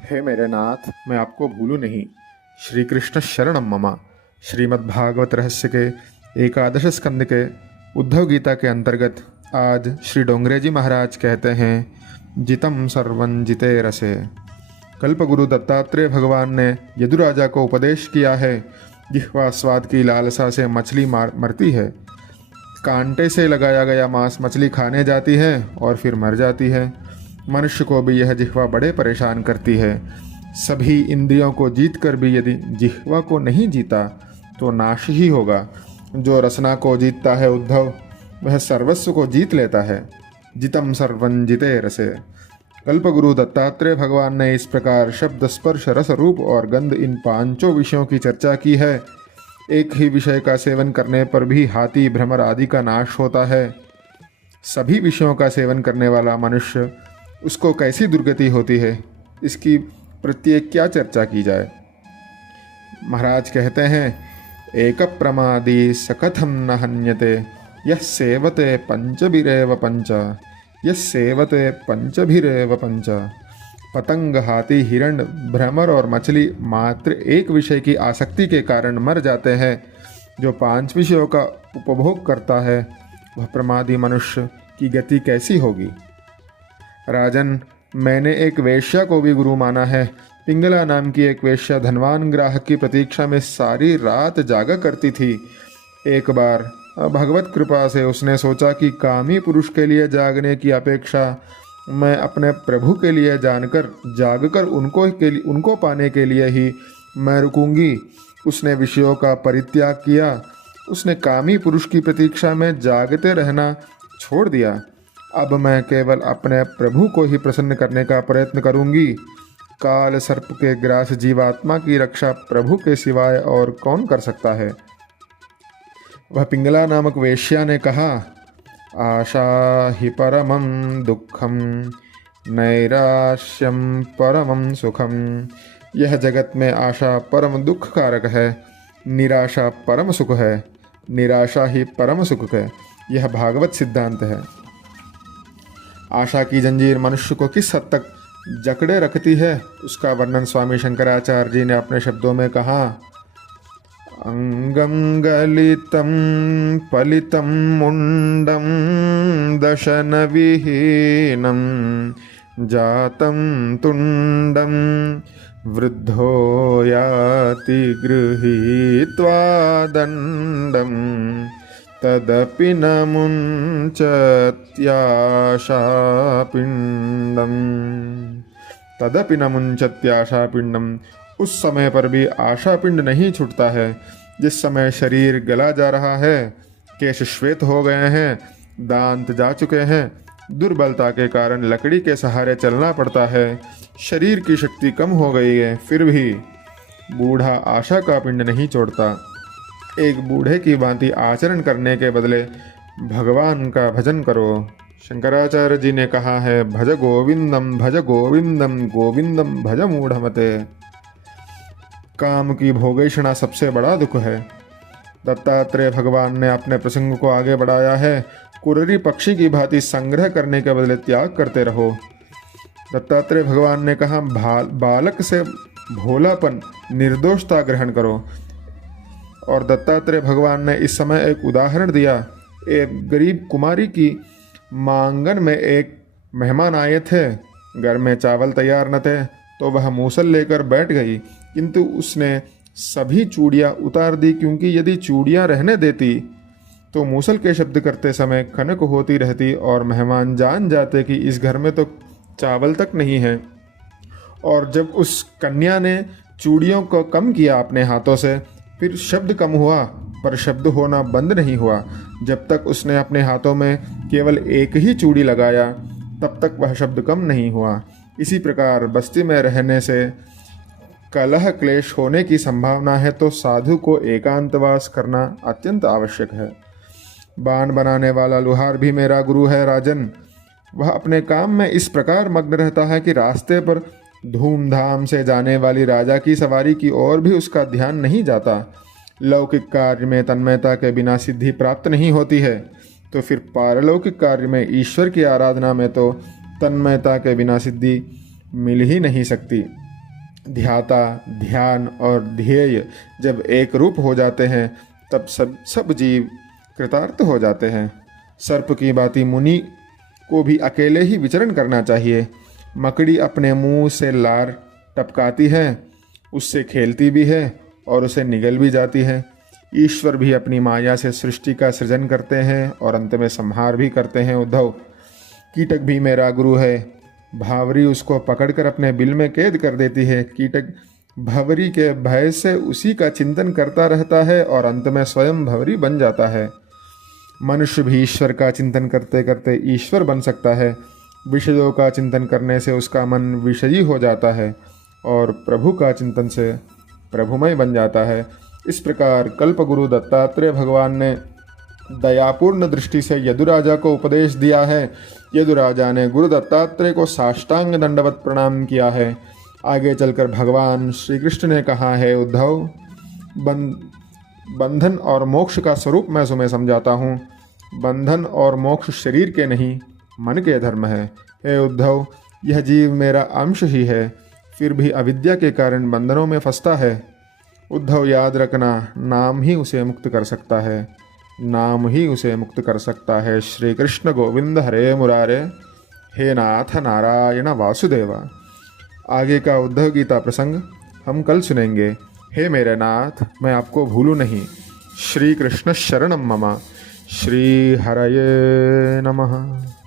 हे मेरे नाथ, मैं आपको भूलूं नहीं। श्री कृष्ण शरणम मम। श्रीमद्भागवत रहस्य के एकादश स्कंद के उद्धव गीता के अंतर्गत आज श्री डोंगरे जी महाराज कहते हैं, जितम सर्वं जिते रसे। कल्पगुरु दत्तात्रेय भगवान ने यदुराजा को उपदेश किया है, जिह्वा स्वाद की लालसा से मछली मरती है। कांटे से लगाया गया मांस मछली खाने जाती है और फिर मर जाती है। मनुष्य को भी यह जिह्वा बड़े परेशान करती है। सभी इंद्रियों को जीतकर भी यदि जिह्वा को नहीं जीता तो नाश ही होगा। जो रसना को जीतता है उद्धव, वह सर्वस्व को जीत लेता है। जितम सर्वं जिते रसे। कल्पगुरु दत्तात्रेय भगवान ने इस प्रकार शब्द, स्पर्श, रस, रूप और गंध इन पांचों विषयों की चर्चा की है। एक ही विषय का सेवन करने पर भी हाथी, भ्रमर आदि का नाश होता है। सभी विषयों का सेवन करने वाला मनुष्य, उसको कैसी दुर्गति होती है, इसकी प्रत्येक क्या चर्चा की जाए। महाराज कहते हैं, एक प्रमादी सकथम न हन्यते यः सेवते पंचभिरेव पंच, यः सेवते पंचभिरेव पंच। पतंग, हाथी, हिरण, भ्रमर और मछली मात्र एक विषय की आसक्ति के कारण मर जाते हैं। जो पांच विषयों का उपभोग करता है वह प्रमादी मनुष्य की गति कैसी होगी। राजन, मैंने एक वेश्या को भी गुरु माना है। पिंगला नाम की एक वेश्या धनवान ग्राहक की प्रतीक्षा में सारी रात जागा करती थी। एक बार भगवत कृपा से उसने सोचा कि कामी पुरुष के लिए जागने की अपेक्षा मैं अपने प्रभु के लिए जागकर उनको पाने के लिए ही मैं रुकूंगी। उसने विषयों का परित्याग किया। उसने कामी पुरुष की प्रतीक्षा में जागते रहना छोड़ दिया। अब मैं केवल अपने प्रभु को ही प्रसन्न करने का प्रयत्न करूंगी। काल सर्प के ग्रास जीवात्मा की रक्षा प्रभु के सिवाय और कौन कर सकता है। वह पिंगला नामक वेश्या ने कहा, आशा ही परमं दुखम नैराश्यम परमं सुखम। यह जगत में आशा परम दुख कारक है, निराशा परम सुख है। निराशा ही परम सुख है, यह भागवत सिद्धांत है। आशा की जंजीर मनुष्य को किस हद तक जकड़े रखती है, उसका वर्णन स्वामी शंकराचार्य जी ने अपने शब्दों में कहा, अंगम गलितम पलितम मुंडम दशन विहीनम जातम तुंडम वृद्धो याति गृहीत्वा दंडम तदपि न मुंचत्याशापिंडम। तदपि न मुंचत्याशापिंडम। उस समय पर भी आशापिंड नहीं छूटता है। जिस समय शरीर गला जा रहा है, केश श्वेत हो गए हैं, दांत जा चुके हैं, दुर्बलता के कारण लकड़ी के सहारे चलना पड़ता है, शरीर की शक्ति कम हो गई है, फिर भी बूढ़ा आशा का पिंड नहीं छोड़ता। एक बूढ़े की भांति आचरण करने के बदले भगवान का भजन करो। शंकराचार्य जी ने कहा है, भज गोविंदम भज गोविंदम गोविंदम भज मूढ़मते। काम की भोगेषणा सबसे बड़ा दुख है। दत्तात्रेय भगवान ने अपने प्रसंग को आगे बढ़ाया है, कुररी पक्षी की भांति संग्रह करने के बदले त्याग करते रहो। दत्तात्रेय भगवान ने कहा, बालक से भोलापन, निर्दोषता ग्रहण करो। और दत्तात्रेय भगवान ने इस समय एक उदाहरण दिया। एक गरीब कुमारी की मांगन में एक मेहमान आए थे। घर में चावल तैयार न थे तो वह मूसल लेकर बैठ गई, किंतु उसने सभी चूड़ियाँ उतार दी, क्योंकि यदि चूड़ियाँ रहने देती तो मूसल के शब्द करते समय खनक होती रहती और मेहमान जान जाते कि इस घर में तो चावल तक नहीं है। और जब उस कन्या ने चूड़ियों को कम किया अपने हाथों से, फिर शब्द कम हुआ पर शब्द होना बंद नहीं हुआ। जब तक उसने अपने हाथों में केवल एक ही चूड़ी लगाया, तब तक वह शब्द कम नहीं हुआ। इसी प्रकार बस्ती में रहने से कलह क्लेश होने की संभावना है, तो साधु को एकांतवास करना अत्यंत आवश्यक है। बाण बनाने वाला लुहार भी मेरा गुरु है राजन। वह अपने काम में इस प्रकार मग्न रहता है कि रास्ते पर धूमधाम से जाने वाली राजा की सवारी की ओर भी उसका ध्यान नहीं जाता। लौकिक कार्य में तन्मयता के बिना सिद्धि प्राप्त नहीं होती है, तो फिर पारलौकिक कार्य में ईश्वर की आराधना में तो तन्मयता के बिना सिद्धि मिल ही नहीं सकती। ध्याता, ध्यान और ध्येय जब एक रूप हो जाते हैं तब सब जीव कृतार्थ हो जाते हैं। सर्प की भांति मुनि को भी अकेले ही विचरण करना चाहिए। मकड़ी अपने मुंह से लार टपकाती है, उससे खेलती भी है और उसे निगल भी जाती है। ईश्वर भी अपनी माया से सृष्टि का सृजन करते हैं और अंत में संहार भी करते हैं। उद्धव, कीटक भी मेरा गुरु है। भावरी उसको पकड़कर अपने बिल में कैद कर देती है। कीटक भंवरी के भय से उसी का चिंतन करता रहता है और अंत में स्वयं भंवरी बन जाता है। मनुष्य भी ईश्वर का चिंतन करते करते ईश्वर बन सकता है। विषयों का चिंतन करने से उसका मन विषयी हो जाता है और प्रभु का चिंतन से प्रभुमय बन जाता है। इस प्रकार कल्पगुरु दत्तात्रेय भगवान ने दयापूर्ण दृष्टि से यदुराजा को उपदेश दिया है। यदुराजा ने गुरु दत्तात्रेय को साष्टांग दंडवत प्रणाम किया है। आगे चलकर भगवान श्री कृष्ण ने कहा है, उद्धव, बंधन और मोक्ष का स्वरूप मैं तुम्हें समझाता हूँ। बंधन और मोक्ष शरीर के नहीं, मन के धर्म है। हे उद्धव, यह जीव मेरा अंश ही है, फिर भी अविद्या के कारण बंधनों में फंसता है। उद्धव, याद रखना, नाम ही उसे मुक्त कर सकता है। नाम ही उसे मुक्त कर सकता है। श्री कृष्ण गोविंद हरे मुरारे, हे नाथ नारायण वासुदेवा। आगे का उद्धव गीता प्रसंग हम कल सुनेंगे। हे मेरे नाथ, मैं आपको भूलूं नहीं। श्री कृष्ण शरणम मम। श्री हरये नमः।